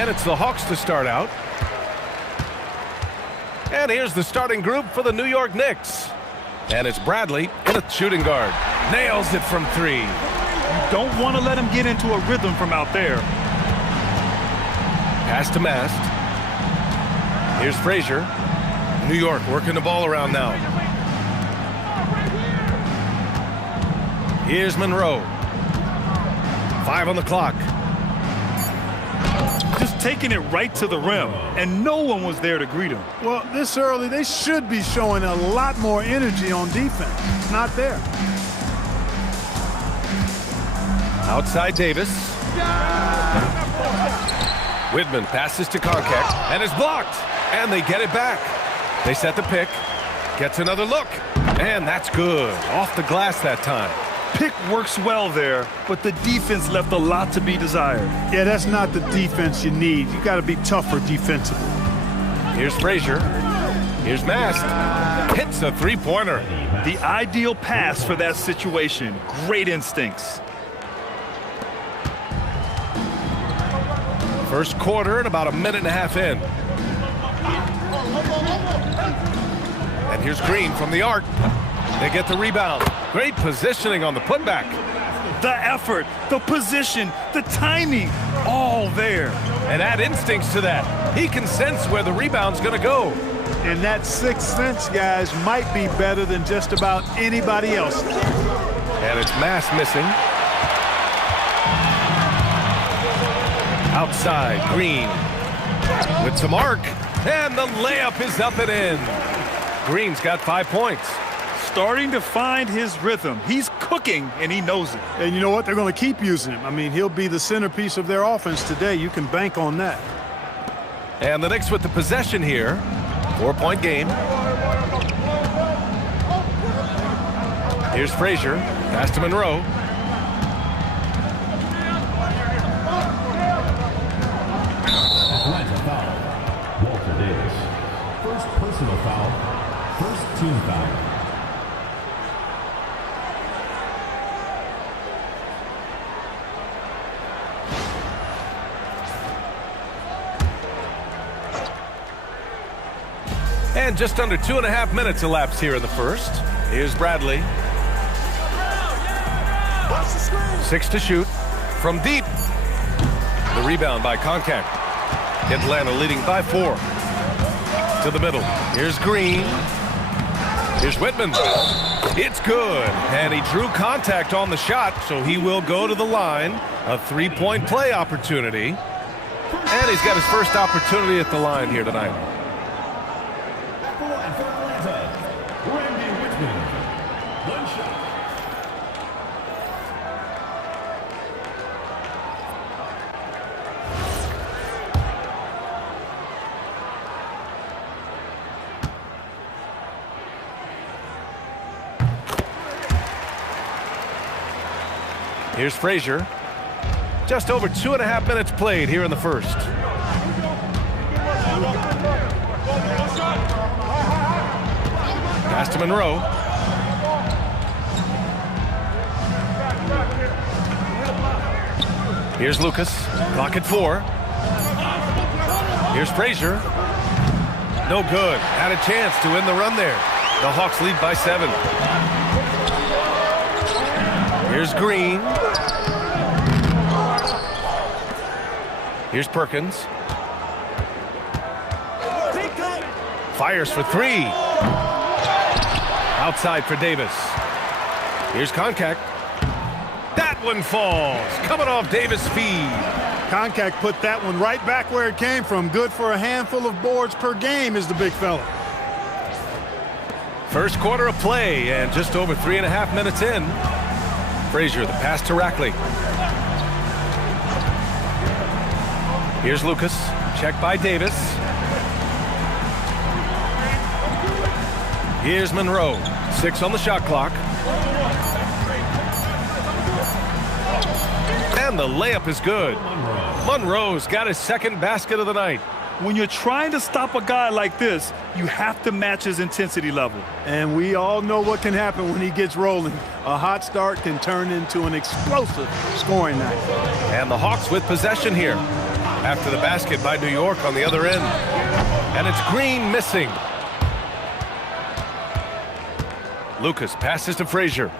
And it's the Hawks to start out. And here's the starting group for the New York Knicks. And it's Bradley in a shooting guard. Nails it from three. You don't want to let him get into a rhythm from out there. Pass to Mast. Here's Frazier. New York working the ball around now. Here's Monroe. 5 on the clock. Just taking it right to the rim, and no one was there to greet him. Well, this early, they should be showing a lot more energy on defense. It's not there. Outside Davis. Widman passes to Konkek, and is blocked. And they get it back. They set the pick. Gets another look. And that's good. Off the glass that time. Pick works well there, but the defense left a lot to be desired. Yeah, that's not the defense you need. You got to be tougher defensively. Here's Frazier. Here's Mast. Hits a three-pointer. The ideal pass for that situation. Great instincts. First quarter and about a minute and a half in. And here's Green from the arc. They get the rebound. Great positioning on the putback. The effort, the position, the timing, all there. And add instincts to that. He can sense where the rebound's going to go. And that sixth sense, guys, might be better than just about anybody else. And it's Mast missing. Outside, Green with some arc. And the layup is up and in. Green's got 5 points. Starting to find his rhythm. He's cooking, and he knows it. And you know what? They're going to keep using him. I mean, he'll be the centerpiece of their offense today. You can bank on that. And the Knicks with the possession here. 4-point game. Here's Frazier. Pass to Monroe. Atlanta foul. Walter Davis. First personal foul. First team foul. And just under 2.5 minutes elapsed here in the first. Here's Bradley. 6 to shoot. From deep. The rebound by Konkek. Atlanta leading by 4. To the middle. Here's Green. Here's Widman. It's good. And he drew contact on the shot, so he will go to the line. A 3-point play opportunity. And he's got his first opportunity at the line here tonight. Here's Frazier. Just over 2.5 minutes played here in the first. Pass to Monroe. Here's Lucas. Clock at 4. Here's Frazier. No good. Had a chance to win the run there. The Hawks lead by 7. Here's Green. Here's Perkins. Fires for 3. Outside for Davis. Here's Konkek. That one falls. Coming off Davis' feed. Konkek put that one right back where it came from. Good for a handful of boards per game is the big fella. First quarter of play and just over 3.5 minutes in. Frazier, the pass to Rackley. Here's Lucas. Check by Davis. Here's Monroe. 6 on the shot clock. And the layup is good. Monroe's got his second basket of the night. When you're trying to stop a guy like this, you have to match his intensity level. And we all know what can happen when he gets rolling. A hot start can turn into an explosive scoring night. And the Hawks with possession here. after the basket by New York on the other end. And it's Green missing. Lucas passes to Frazier.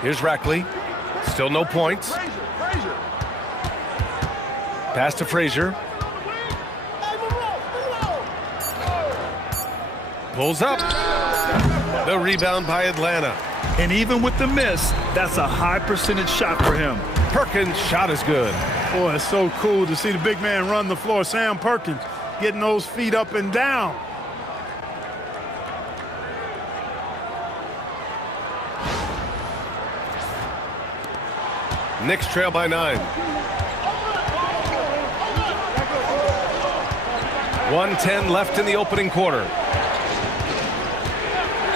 Here's Rackley. Still no points. Pass to Frazier. Pulls up. The rebound by Atlanta. And even with the miss, that's a high percentage shot for him. Perkins' shot is good. Boy, it's so cool to see the big man run the floor. Sam Perkins getting those feet up and down. Knicks trail by 9. 1:10 left in the opening quarter.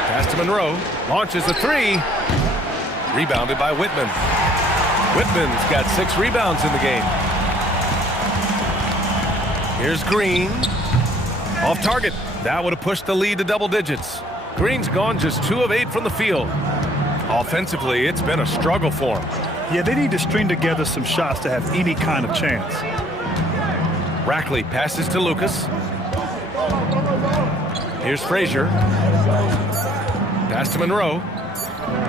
Pass to Monroe. Launches a three. Rebounded by Whitman. Whitman's got 6 rebounds in the game. Here's Green. Off target. That would have pushed the lead to double digits. Green's gone just 2 of 8 from the field. Offensively, it's been a struggle for him. Yeah, they need to string together some shots to have any kind of chance. Rackley passes to Lucas. Here's Frazier. Pass to Monroe.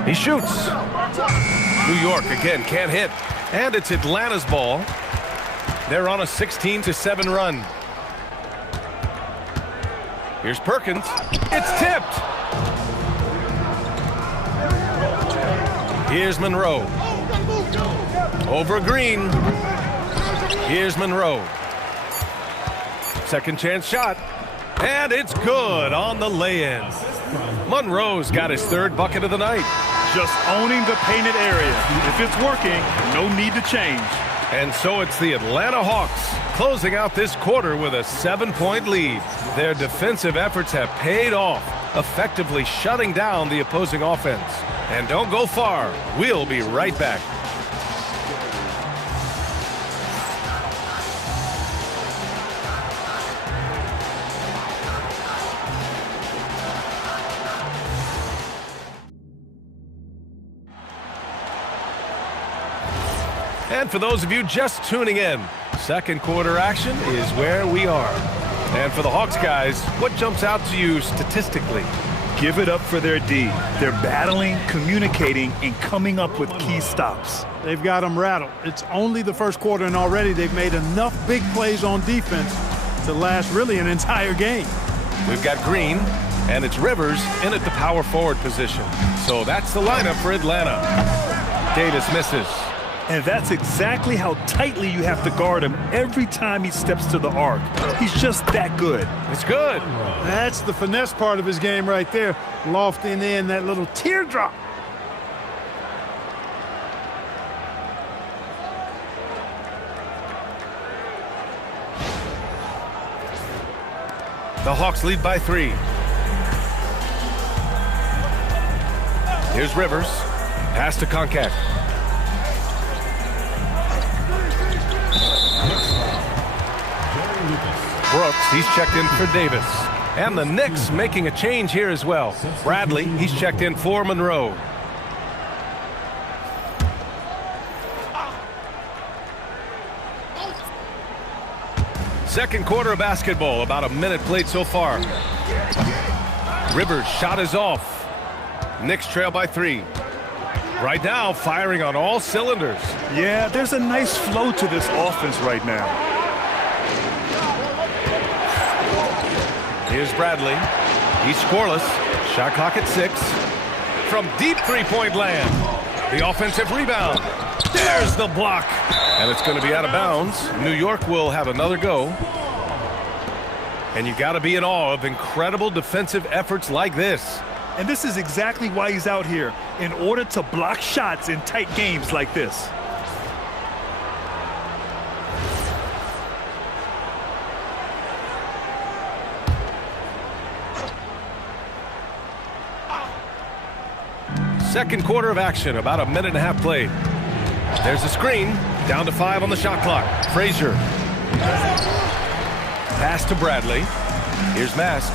He shoots. New York again can't hit. And it's Atlanta's ball. They're on a 16-7 run. Here's Perkins. It's tipped. Here's Monroe. Over Green. Here's Monroe. Second chance shot. And it's good on the lay-in. Monroe's got his 3rd bucket of the night. Just owning the painted area. If it's working, no need to change. And so it's the Atlanta Hawks closing out this quarter with a 7-point lead. Their defensive efforts have paid off, effectively shutting down the opposing offense. And don't go far. We'll be right back. And for those of you just tuning in, second quarter action is where we are. And for the Hawks guys, what jumps out to you statistically? Give it up for their D. They're battling, communicating, and coming up with key stops. They've got them rattled. It's only the first quarter, and already they've made enough big plays on defense to last really an entire game. We've got Green, and it's Rivers in at the power forward position. So that's the lineup for Atlanta. Davis misses. And that's exactly how tightly you have to guard him every time he steps to the arc. He's just that good. It's good. That's the finesse part of his game right there. Lofting in that little teardrop. The Hawks lead by 3. Here's Rivers. Pass to Concat. Brooks, he's checked in for Davis. And the Knicks making a change here as well. Bradley, he's checked in for Monroe. Second quarter of basketball, about a minute played so far. Rivers' shot is off. Knicks trail by 3. Right now, firing on all cylinders. Yeah, there's a nice flow to this offense right now. Here's Bradley. He's scoreless. Shot clock at 6. From deep three-point land. The offensive rebound. There's the block. And it's going to be out of bounds. New York will have another go. And you got to be in awe of incredible defensive efforts like this. And this is exactly why he's out here, in order to block shots in tight games like this. Second quarter of action, about a minute and a half played. There's a screen, down to 5 on the shot clock. Frazier. Pass to Bradley. Here's Mast.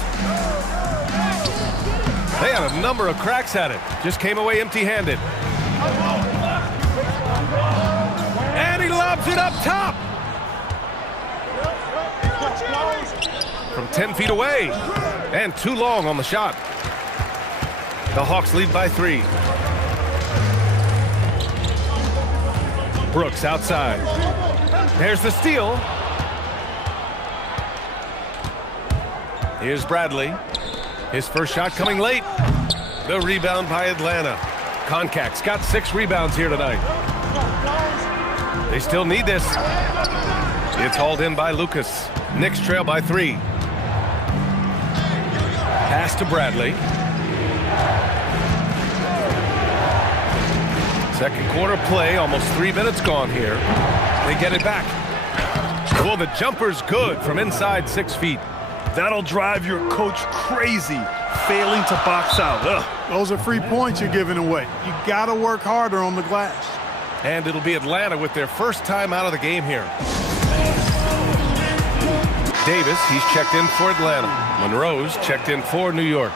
They had a number of cracks at it. Just came away empty-handed. lobs it up top. From 10 feet away. And too long on the shot. The Hawks lead by 3. Brooks outside. There's the steal. Here's Bradley. His first shot coming late. The rebound by Atlanta. Concac's got 6 rebounds here tonight. They still need this. It's hauled in by Lucas. Knicks trail by 3. Pass to Bradley. Second quarter play, almost 3 minutes gone here. They get it back. Well, the jumper's good from inside 6 feet. That'll drive your coach crazy, failing to box out. Ugh. Those are free points you're giving away. You got to work harder on the glass. And it'll be Atlanta with their first time out of the game here. Davis, he's checked in for Atlanta. Monroe's checked in for New York.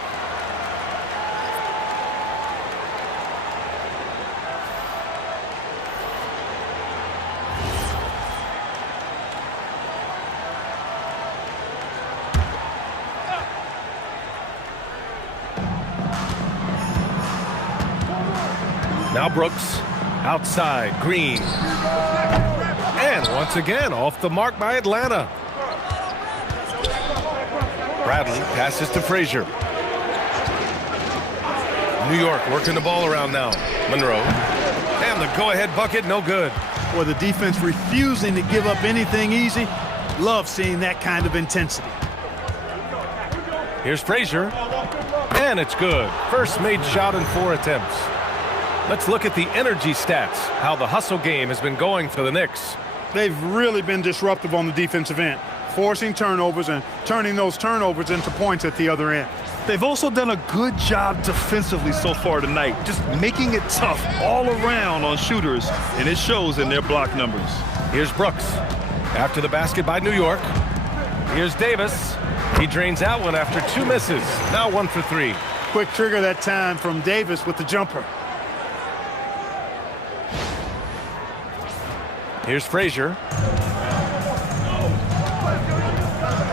Now Brooks, outside, Green. And once again, off the mark by Atlanta. Bradley passes to Frazier. New York working the ball around now. Monroe. And the go-ahead bucket, no good. Well, the defense refusing to give up anything easy. Love seeing that kind of intensity. Here's Frazier. And it's good. First made shot in 4 attempts. Let's look at the energy stats, how the hustle game has been going for the Knicks. They've really been disruptive on the defensive end, forcing turnovers and turning those turnovers into points at the other end. They've also done a good job defensively so far tonight, just making it tough all around on shooters, and it shows in their block numbers. Here's Brooks. After the basket by New York. Here's Davis. He drains out one after 2 misses. Now 1 for 3. Quick trigger that time from Davis with the jumper. Here's Frazier.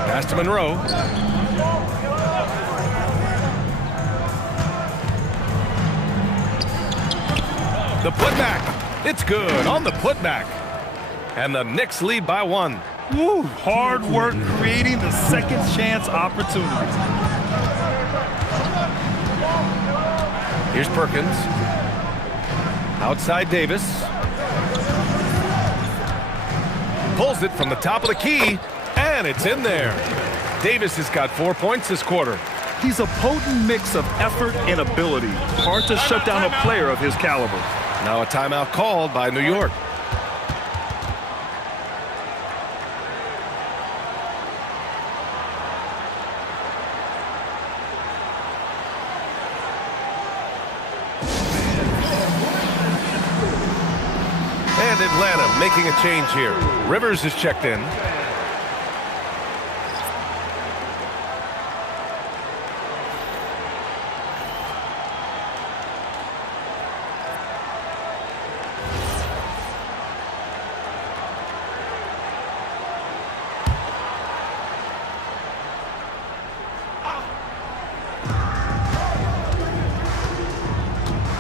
Pass to Monroe. The putback. It's good on the putback. And the Knicks lead by 1. Woo, hard work creating the second chance opportunity. Here's Perkins. Outside Davis. Pulls it from the top of the key, and it's in there. Davis has got 4 points this quarter. He's a potent mix of effort and ability. Hard to shut down a player of his caliber. Now a timeout called by New York. And Atlanta making a change here. Rivers is checked in.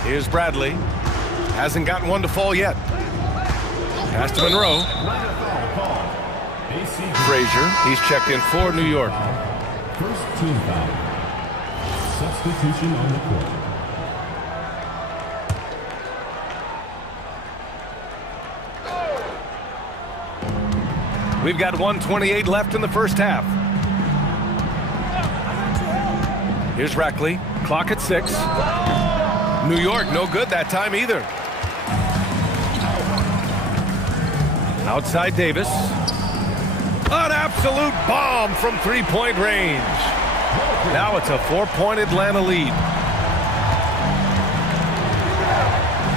Here's Bradley. Hasn't gotten one to fall yet. Pass to Monroe. Frazier, he's checked in for New York. First team foul. Substitution on the court. We've got 1:28 left in the first half. Here's Rackley. Clock at 6. New York, no good that time either. Outside Davis. An absolute bomb from three-point range. Now it's a 4-point Atlanta lead.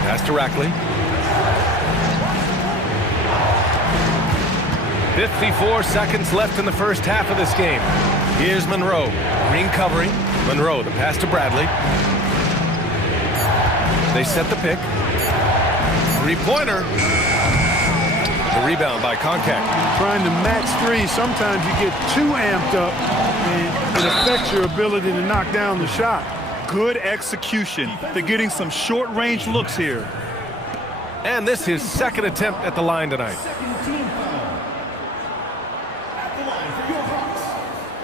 Pass to Rackley. 54 seconds left in the first half of this game. Here's Monroe. Green covering. Monroe, the pass to Bradley. They set the pick. Three-pointer. The rebound by contact. Trying to match three, sometimes you get too amped up and it affects your ability to knock down the shot. Good execution. They're getting some short-range looks here. And this is his second attempt at the line tonight. Second team foul. At the line for your Hawks,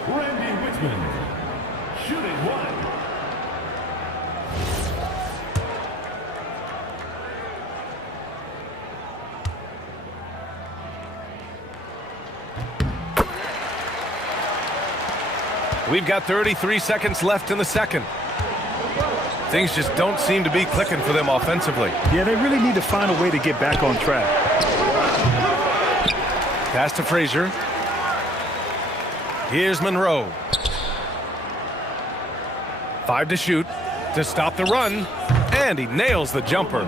Randy Whitman. Shooting one. We've got 33 seconds left in the second. Things just don't seem to be clicking for them offensively. Yeah, they really need to find a way to get back on track. Pass to Frazier. Here's Monroe. 5 to shoot to stop the run. And he nails the jumper.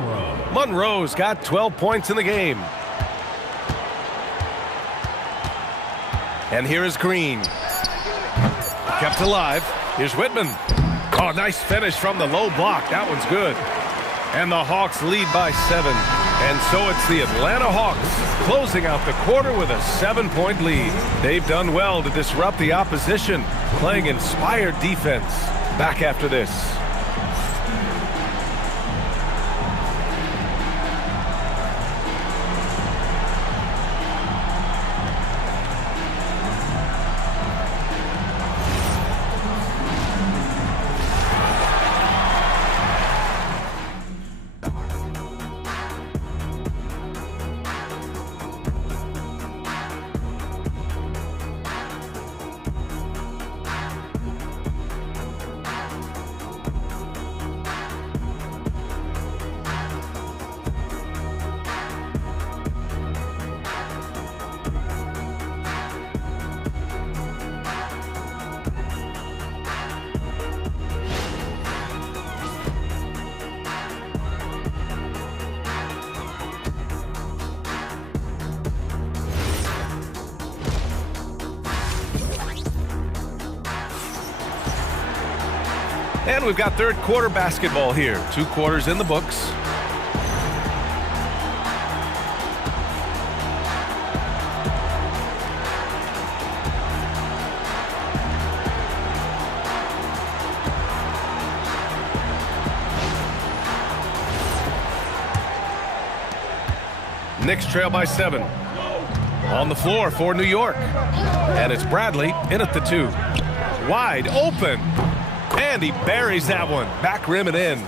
Monroe's got 12 points in the game. And here is Green. Kept alive. Here's Whitman. Oh, nice finish from the low block. That one's good. And the Hawks lead by 7. And so it's the Atlanta Hawks closing out the quarter with a 7-point lead. They've done well to disrupt the opposition, playing inspired defense. Back after this. And we've got third quarter basketball here. 2 quarters in the books. Knicks trail by 7. On the floor for New York. And it's Bradley in at the 2. Wide open. And he buries that one. Back rim and in.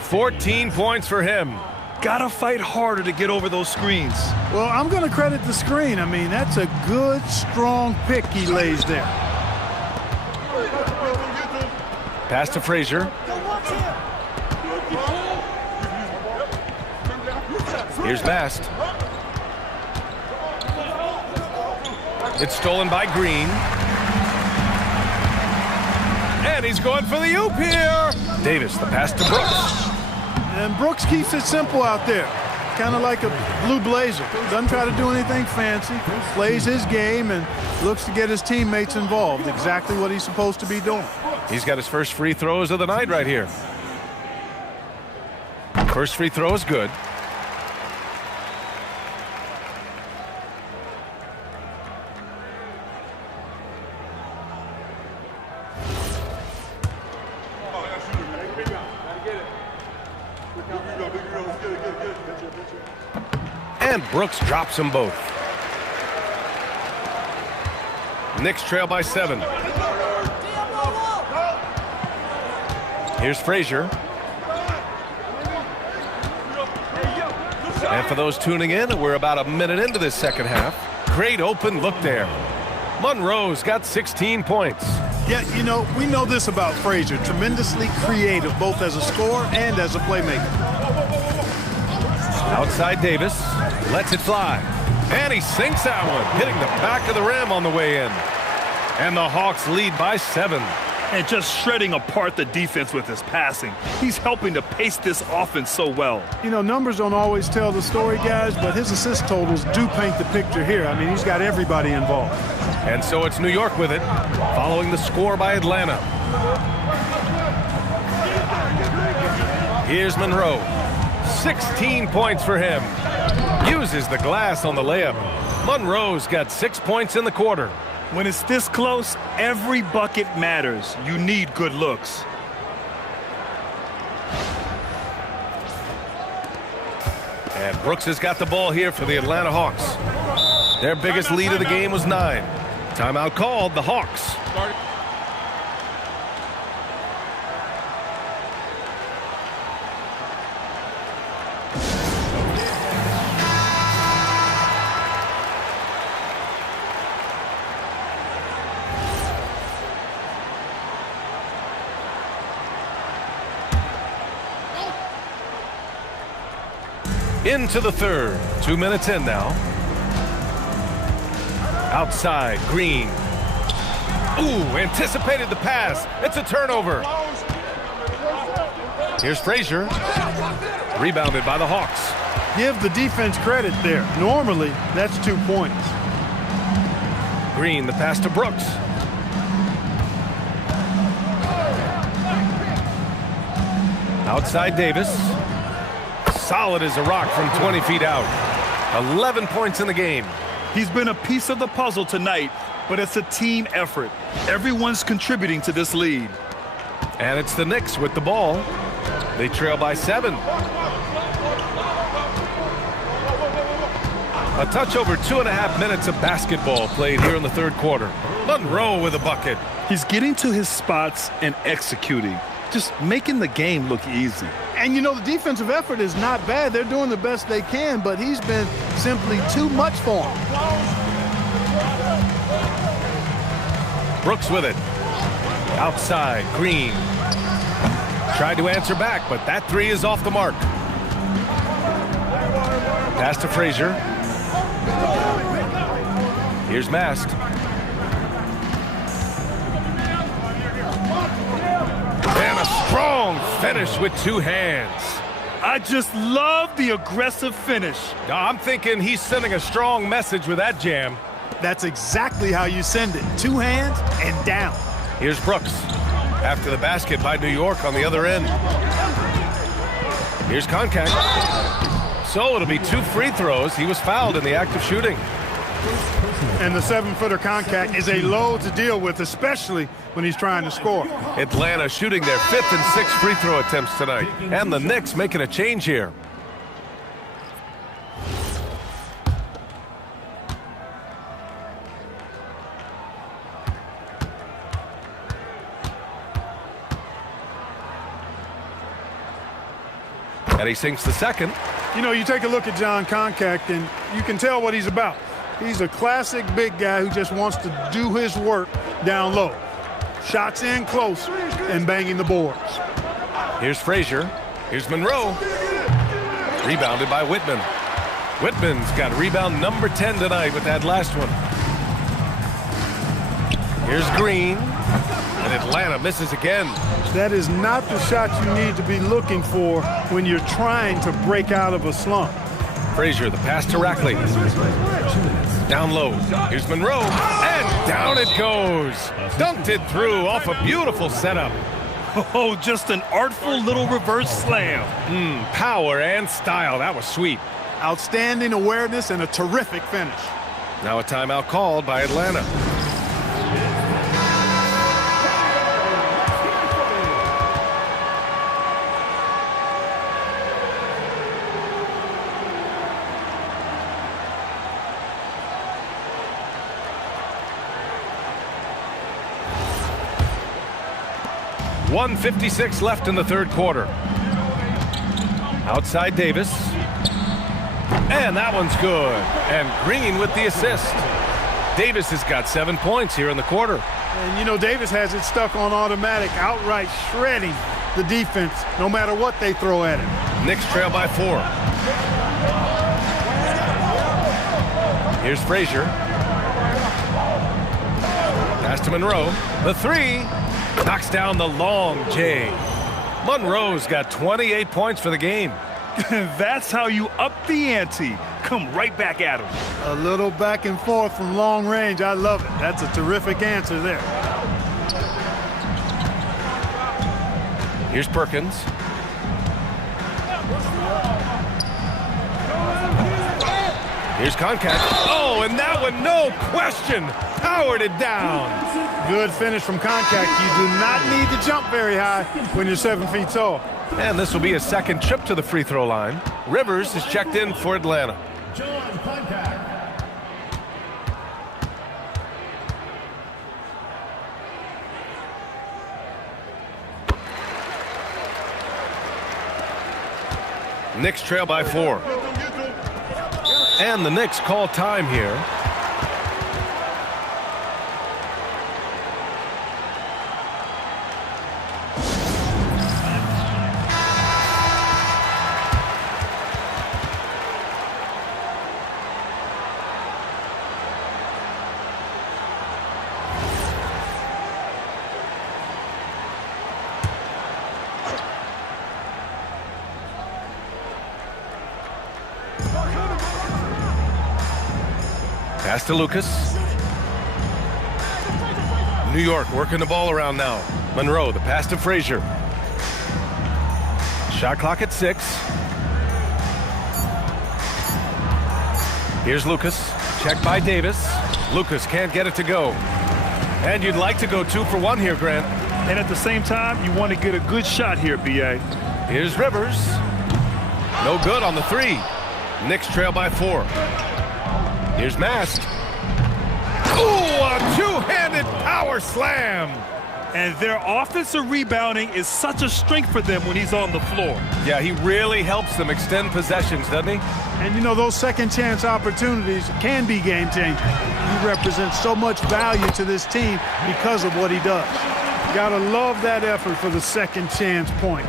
14 points for him. Gotta fight harder to get over those screens. Well, I'm going to credit the screen. I mean, that's a good, strong pick he lays there. Pass to Frazier. Here's Bast. It's stolen by Green. And he's going for the oop here. Davis, the pass to Brooks. And Brooks keeps it simple out there. Kind of like a blue blazer. Doesn't try to do anything fancy. Plays his game and looks to get his teammates involved. Exactly what he's supposed to be doing. He's got his first free throws of the night right here. First free throw is good. And Brooks drops them both. Knicks trail by 7. Here's Frazier. And for those tuning in, we're about a minute into this second half. Great open look there. Monroe's got 16 points. Yeah, you know, we know this about Frazier. Tremendously creative, both as a scorer and as a playmaker. Outside Davis, lets it fly. And he sinks that one, hitting the back of the rim on the way in. And the Hawks lead by 7. And just shredding apart the defense with his passing. He's helping to pace this offense so well. You know, numbers don't always tell the story, guys, but his assist totals do paint the picture here. I mean, he's got everybody involved. And so it's New York with it, following the score by Atlanta. Here's Monroe. 16 points for him. Uses the glass on the layup. Monroe's got 6 points in the quarter. When it's this close, every bucket matters. You need good looks. And Brooks has got the ball here for the Atlanta Hawks. Their biggest lead of the game was 9. Timeout called, the Hawks. Into the third. 2 minutes in now. Outside, Green. Ooh, anticipated the pass. It's a turnover. Here's Frazier. Rebounded by the Hawks. Give the defense credit there. Normally, that's 2 points. Green, the pass to Brooks. Outside Davis. Solid as a rock from 20 feet out. 11 points in the game. He's been a piece of the puzzle tonight, but it's a team effort. Everyone's contributing to this lead. And it's the Knicks with the ball. They trail by 7. A touch over 2.5 minutes of basketball played here in the third quarter. Monroe with a bucket. He's getting to his spots and executing, just making the game look easy. And, you know, the defensive effort is not bad. They're doing the best they can, but he's been simply too much for him. Brooks with it. Outside, Green. Tried to answer back, but that three is off the mark. Pass to Frazier. Here's Mast. And a strong finish with 2 hands. I just love the aggressive finish. I'm thinking he's sending a strong message with that jam. That's exactly how you send it. 2 hands and down. Here's Brooks. After the basket by New York on the other end. Here's Concact. So it'll be 2 free throws. He was fouled in the act of shooting. And the 7-footer Concact is a load to deal with, especially when he's trying to score. Atlanta shooting their 5th and 6th free throw attempts tonight. And the Knicks making a change here. And he sinks the second. You know, you take a look at John Concact, and you can tell what he's about. He's a classic big guy who just wants to do his work down low. Shots in close and banging the boards. Here's Frazier. Here's Monroe. Rebounded by Whitman. Whitman's got rebound number 10 tonight with that last one. Here's Green. And Atlanta misses again. That is not the shot you need to be looking for when you're trying to break out of a slump. Frazier, the pass to Rackley. Down low. Here's Monroe. And down it goes. Dunked it through off a beautiful setup. Oh, just an artful little reverse slam. Power and style. That was sweet. Outstanding awareness and a terrific finish. Now a timeout called by Atlanta. .156 left in the third quarter. Outside Davis. And that one's good. And Green with the assist. Davis has got 7 points here in the quarter. And, you know, Davis has it stuck on automatic, outright shredding the defense, no matter what they throw at him. Knicks trail by 4. Here's Frazier. Pass to Monroe. The three. Knocks down the long J. Monroe's got 28 points for the game. That's how you up the ante. Come right back at him. A little back and forth from long range. I love it. That's a terrific answer there. Here's Perkins. Here's Concat. Oh, and that one, no question, powered it down. Good finish from Contact. You do not need to jump very high when you're 7 feet tall. And this will be a second trip to the free throw line. Rivers is checked in for Atlanta. John Contact. Knicks trail by 4. And the Knicks call time here. Pass to Lucas. New York working the ball around now. Monroe, the pass to Frazier. Shot clock at 6. Here's Lucas. Checked by Davis. Lucas can't get it to go. And you'd like to go 2 for 1 here, Grant. And at the same time, you want to get a good shot here, B.A. Here's Rivers. No good on the 3. Knicks trail by 4. Here's Mast. Ooh, a two-handed power slam. And their offensive rebounding is such a strength for them when he's on the floor. Yeah, he really helps them extend possessions, doesn't he? And you know, those second chance opportunities can be game changers. He represents so much value to this team because of what he does. You gotta love that effort for the second chance point.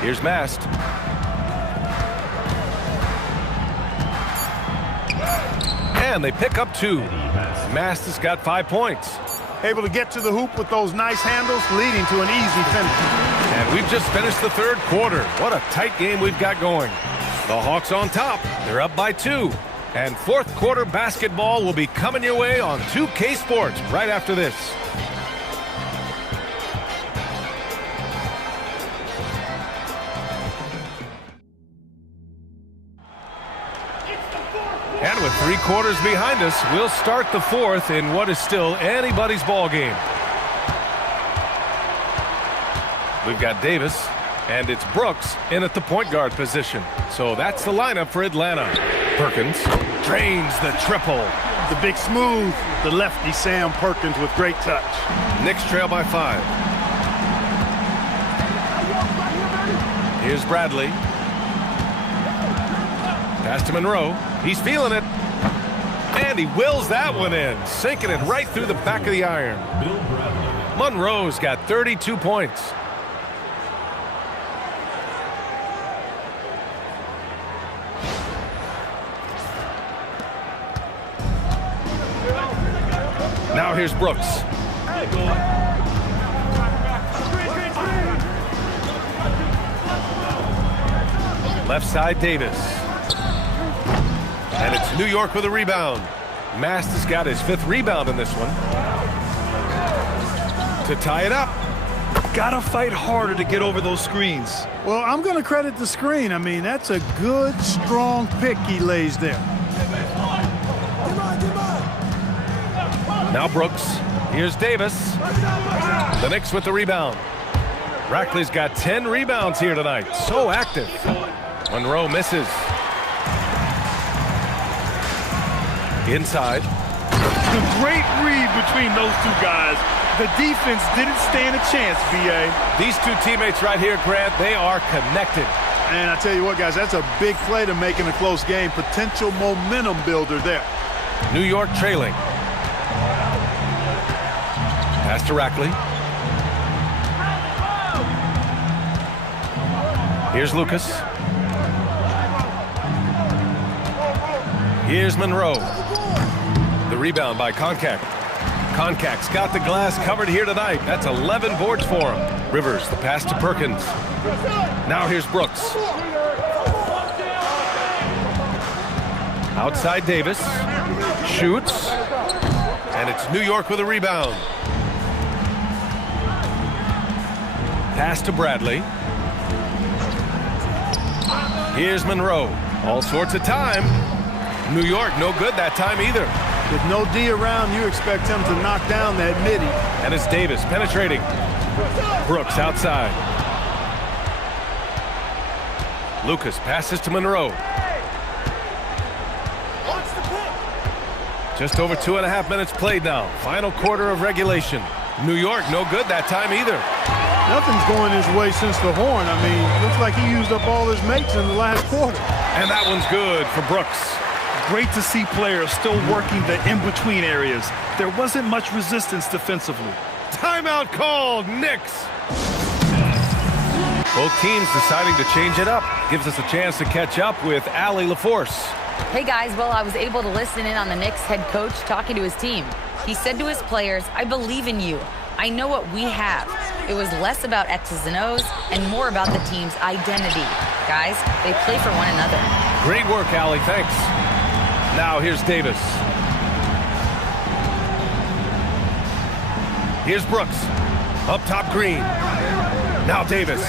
Here's Mast. And they pick up 2. Mast has got 5 points. Able to get to the hoop with those nice handles, leading to an easy finish. And we've just finished the 3rd quarter. What a tight game we've got going. The Hawks on top. They're up by 2. And 4th quarter basketball will be coming your way on 2K Sports right after this. And with 3 quarters behind us, we'll start the 4th in what is still anybody's ball game. We've got Davis, and it's Brooks in at the point guard position. So that's the lineup for Atlanta. Perkins drains the triple. The big smooth, the lefty Sam Perkins with great touch. Knicks trail by 5. Here's Bradley. Pass to Monroe. He's feeling it. And he wills that one in, sinking it right through the back of the iron. Monroe's got 32 points. Now here's Brooks. Left side, Davis. And it's New York with a rebound. Mast has got his 5th rebound in this one. To tie it up. Gotta fight harder to get over those screens. Well, I'm going to credit the screen. I mean, that's a good, strong pick he lays there. Now Brooks. Here's Davis. The Knicks with the rebound. Rackley's got 10 rebounds here tonight. So active. Monroe misses. Inside. The great read between those 2 guys. The defense didn't stand a chance, B.A. These 2 teammates right here, Grant, they are connected. And I tell you what, guys, that's a big play to make in a close game. Potential momentum builder there. New York trailing. Pass to Rackley. Here's Lucas. Here's Monroe. The rebound by Concac. Concac's got the glass covered here tonight. That's 11 boards for him. Rivers, the pass to Perkins. Now here's Brooks. Outside Davis. Shoots. And it's New York with a rebound. Pass to Bradley. Here's Monroe. All sorts of time. New York, no good that time either. With no D around, you expect him to knock down that midi. And it's Davis penetrating. Brooks outside. Lucas passes to Monroe. Just over 2.5 minutes played now. Final quarter of regulation. New York, no good that time either. Nothing's going his way since the horn. I mean, looks like he used up all his mates in the last quarter. And that one's good for Brooks. Great to see players still working the in-between areas. There wasn't much resistance defensively. Timeout called, Knicks. Both teams deciding to change it up. Gives us a chance to catch up with Allie LaForce. Hey guys, well, I was able to listen in on the Knicks head coach talking to his team. He said to his players, I believe in you. I know what we have. It was less about X's and O's and more about the team's identity. Guys, they play for one another. Great work, Allie, thanks. Now here's Davis. Here's Brooks. Up top, Green. Now Davis.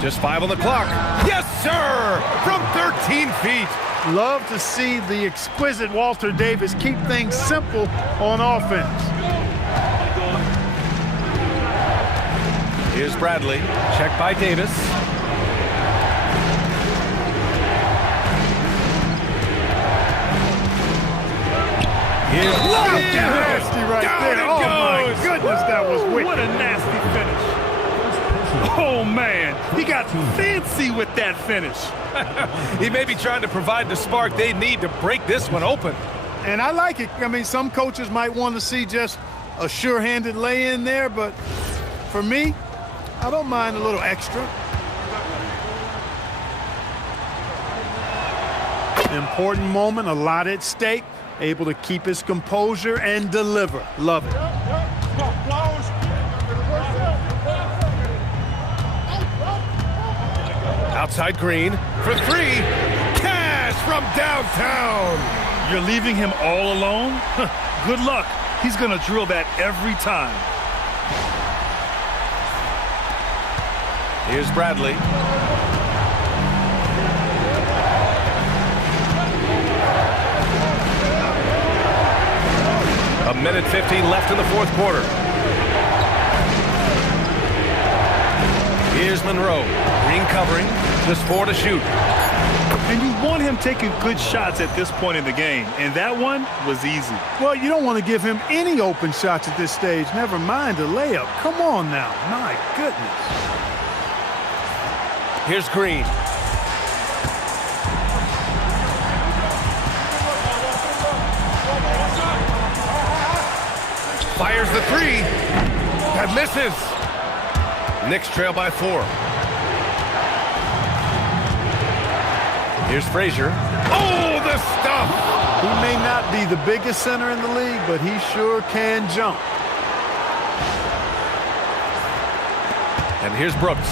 Just 5 on the clock. Yes, sir! From 13 feet. Love to see the exquisite Walter Davis keep things simple on offense. Here's Bradley. Checked by Davis. Here's Nasty right there. Oh, my goodness, that was wicked. What a nasty finish. Oh, man. He got fancy with that finish. He may be trying to provide the spark they need to break this one open. And I like it. I mean, some coaches might want to see just a sure-handed lay-in there, but for me, I don't mind a little extra. Important moment, a lot at stake. Able to keep his composure and deliver. Love it. Outside Green for 3. Cash from downtown. You're leaving him all alone? Good luck. He's going to drill that every time. Here's Bradley. A minute 15 left in the fourth quarter. Here's Monroe. Green covering. Just 4 to shoot. And you want him taking good shots at this point in the game, and that one was easy. Well, you don't want to give him any open shots at this stage. Never mind a layup. Come on now. My goodness. Here's Green. Fires the 3. That misses. Knicks trail by 4. Here's Frazier. Oh, the stuff! He may not be the biggest center in the league, but he sure can jump. And here's Brooks.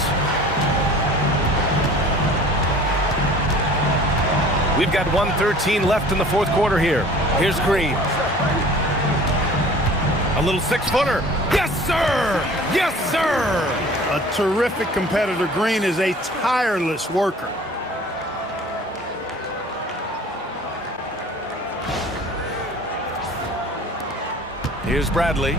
We've got 1:13 left in the fourth quarter here. Here's Green. A little 6-footer. Yes, sir! Yes, sir! A terrific competitor. Green is a tireless worker. Here's Bradley.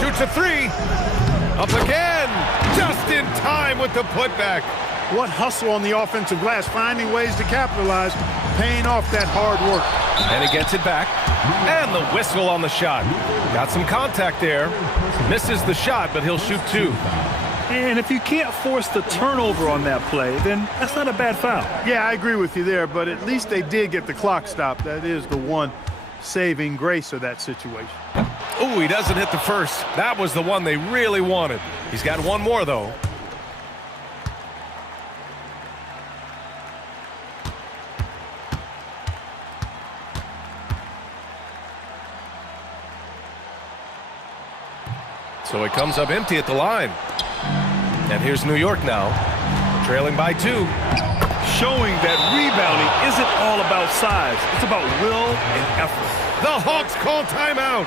Shoots a 3. Up again. Just in time with the putback. What hustle on the offensive glass, finding ways to capitalize, paying off that hard work. And he gets it back. And the whistle on the shot. Got some contact there. Misses the shot, but he'll shoot 2. And if you can't force the turnover on that play, then that's not a bad foul. Yeah, I agree with you there, but at least they did get the clock stopped. That is the one saving grace of that situation. Oh, he doesn't hit the first. That was the one they really wanted. He's got one more, though. So it comes up empty at the line. And here's New York now, trailing by 2. Showing that rebounding isn't all about size. It's about will and effort. The Hawks call timeout.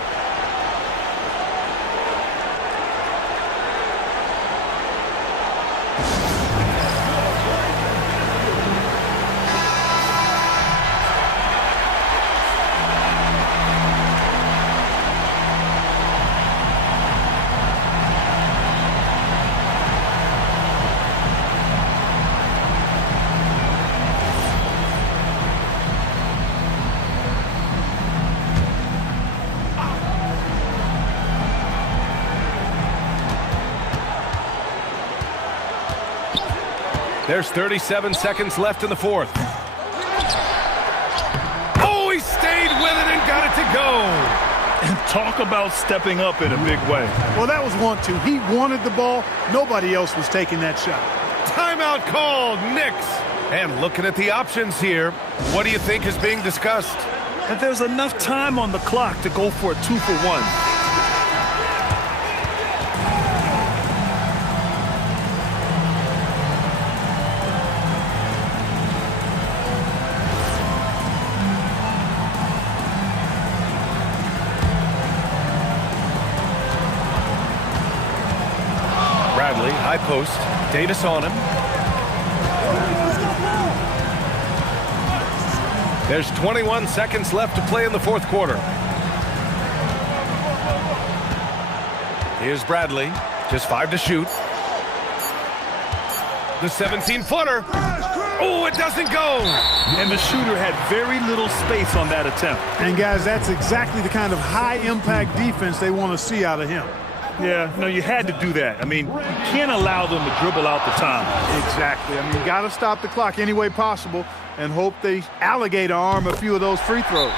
There's 37 seconds left in the fourth. Oh, he stayed with it and got it to go. And talk about stepping up in a big way. Well, that was 1-2. He wanted the ball. Nobody else was taking that shot. Timeout called, Knicks. And looking at the options here, what do you think is being discussed? And there's enough time on the clock to go for a 2-for-1. High post, Davis on him. There's 21 seconds left to play in the fourth quarter. Here's Bradley, just 5 to shoot. The 17-footer. Oh, it doesn't go. And the shooter had very little space on that attempt. And guys, that's exactly the kind of high-impact defense they want to see out of him. Yeah, no, you had to do that. I mean, you can't allow them to dribble out the time. Exactly. I mean, you got to stop the clock any way possible and hope they alligator arm a few of those free throws.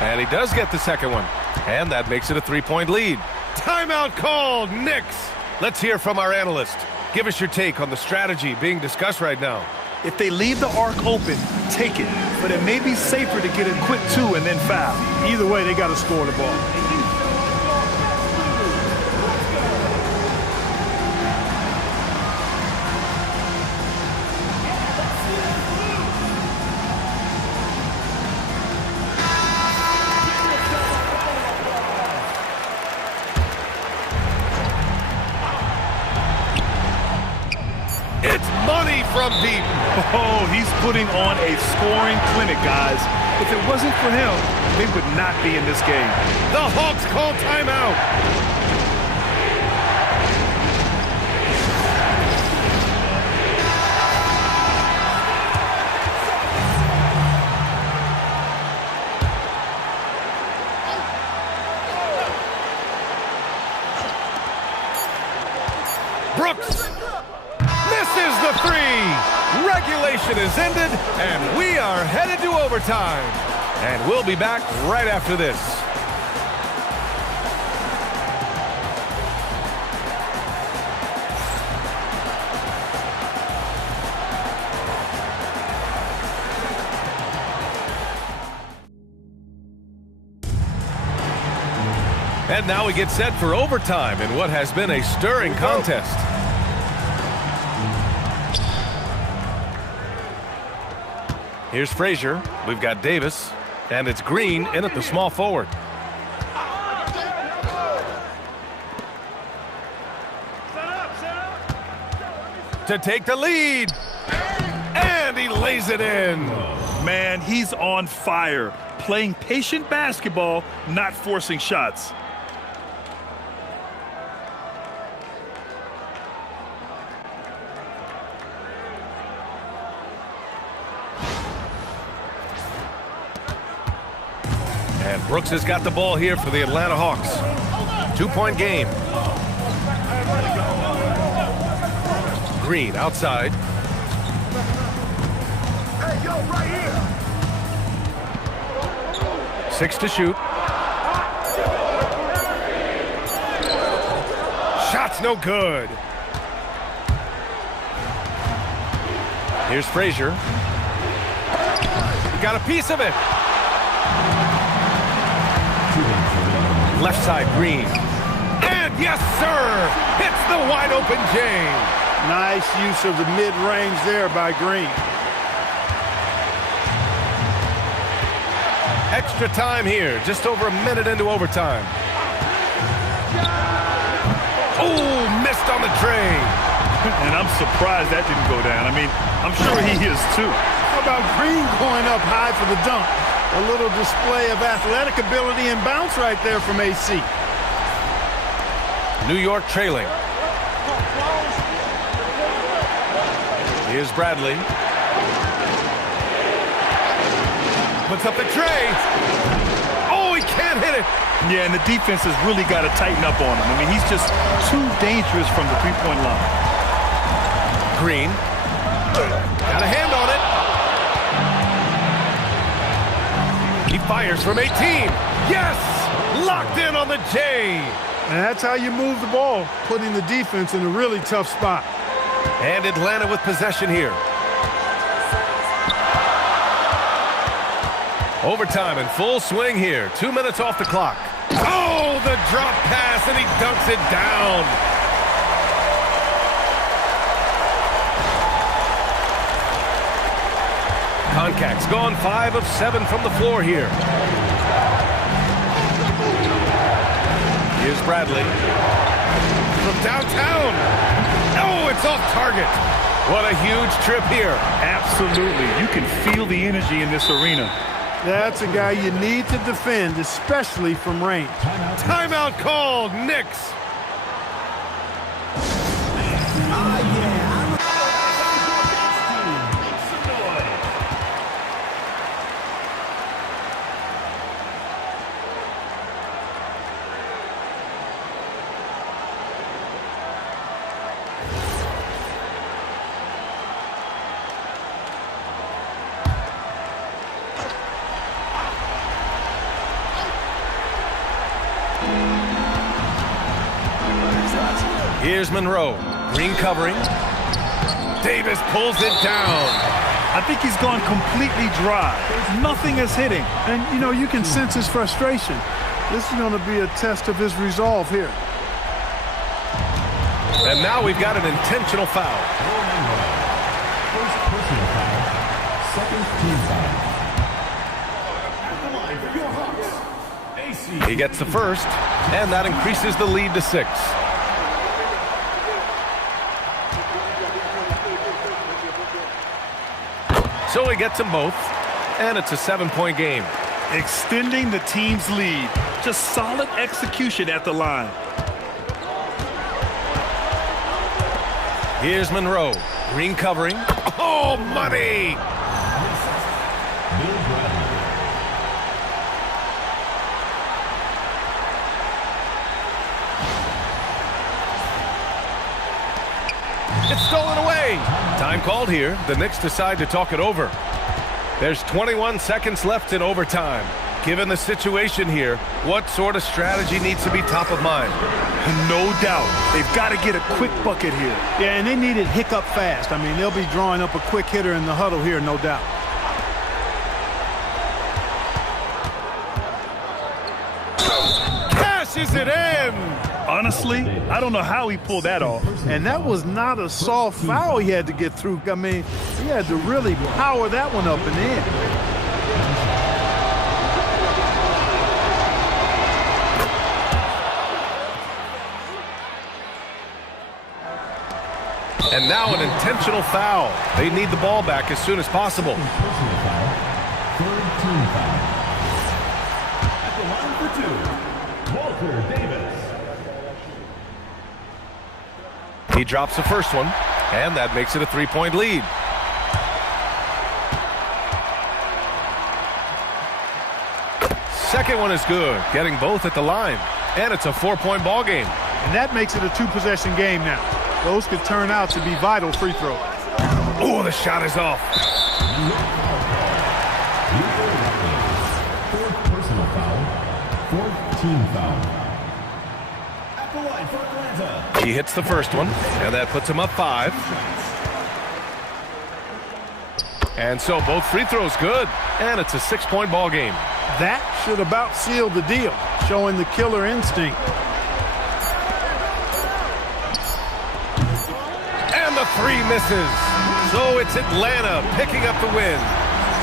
And he does get the second one. And that makes it a 3-point lead. Timeout called, Knicks. Let's hear from our analyst. Give us your take on the strategy being discussed right now. If they leave the arc open, take it. But it may be safer to get a quick 2 and then foul. Either way, they got to score the ball. From deep. Oh, he's putting on a scoring clinic, guys. If it wasn't for him, they would not be in this game. The Hawks call timeout. Brooks. Misses the three. Regulation is ended, and we are headed to overtime. And we'll be back right after this. And now we get set for overtime in what has been a stirring contest. Here's Frazier. We've got Davis. And it's Green in at the small forward. To take the lead. And he lays it in. Man, he's on fire. Playing patient basketball, not forcing shots. And Brooks has got the ball here for the Atlanta Hawks. 2-point game. Green outside. Hey, yo, right here. 6 to shoot. Shot's no good. Here's Frazier. He got a piece of it. Left side, Green. And yes, sir! Hits the wide open James. Nice use of the mid-range there by Green. Extra time here, just over a minute into overtime. Oh, missed on the tray. And I'm surprised that didn't go down. I mean, I'm sure he is too. How about Green going up high for the dunk? A little display of athletic ability and bounce right there from AC. New York trailing. Here's Bradley. Puts up the tray. Oh, he can't hit it. Yeah, and the defense has really got to tighten up on him. I mean, he's just too dangerous from the three-point line. Green. Got a hand on it. He fires from 18. Yes! Locked in on the J. And that's how you move the ball, putting the defense in a really tough spot. And Atlanta with possession here. Overtime in full swing here. 2 minutes off the clock. Oh, the drop pass, and he dunks it down. Koncak's gone 5 of 7 from the floor here. Here's Bradley. From downtown. Oh, it's off target. What a huge trip here. Absolutely. You can feel the energy in this arena. That's a guy you need to defend, especially from range. Timeout called, Knicks. Here's Monroe. Green covering. Davis pulls it down. I think he's gone completely dry. Nothing is hitting. And, you know, you can sense his frustration. This is going to be a test of his resolve here. And now we've got an intentional foul. First personal foul. Second team foul. At the line for your Hawks, AC. He gets the first, and that increases the lead to 6. So he gets them both, and it's a 7-point game. Extending the team's lead. Just solid execution at the line. Here's Monroe. Green covering. Oh, money! It's stolen away. Time called here. The Knicks decide to talk it over. There's 21 seconds left in overtime. Given the situation here, what sort of strategy needs to be top of mind? No doubt. They've got to get a quick bucket here. Yeah, and they need it hiccup fast. I mean, they'll be drawing up a quick hitter in the huddle here, no doubt. Cashes it in! Honestly, I don't know how he pulled that off. And that was not a soft foul he had to get through. I mean, he had to really power that one up and in. And now an intentional foul. They need the ball back as soon as possible. Personal foul. Third team foul. At the line for 2, Walker Davis. He drops the first one, and that makes it a 3-point lead. Second one is good, getting both at the line. And it's a 4-point ball game. And that makes it a 2-possession game now. Those could turn out to be vital free throws. Oh, the shot is off. Fourth personal foul. Fourth team foul. At the line for Atlanta. He hits the first one, and that puts him up 5. And so both free throws good, and it's a 6-point ball game. That should about seal the deal, showing the killer instinct. And the 3 misses. So it's Atlanta picking up the win.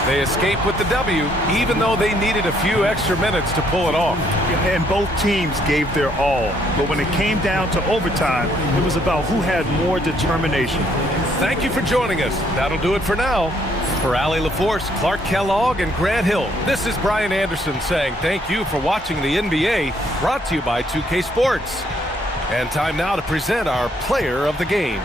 They escape with the W, even though they needed a few extra minutes to pull it off. And both teams gave their all. But when it came down to overtime, it was about who had more determination. Thank you for joining us. That'll do it for now. For Allie LaForce, Clark Kellogg, and Grant Hill, this is Brian Anderson saying thank you for watching the NBA, brought to you by 2K Sports. And time now to present our player of the game.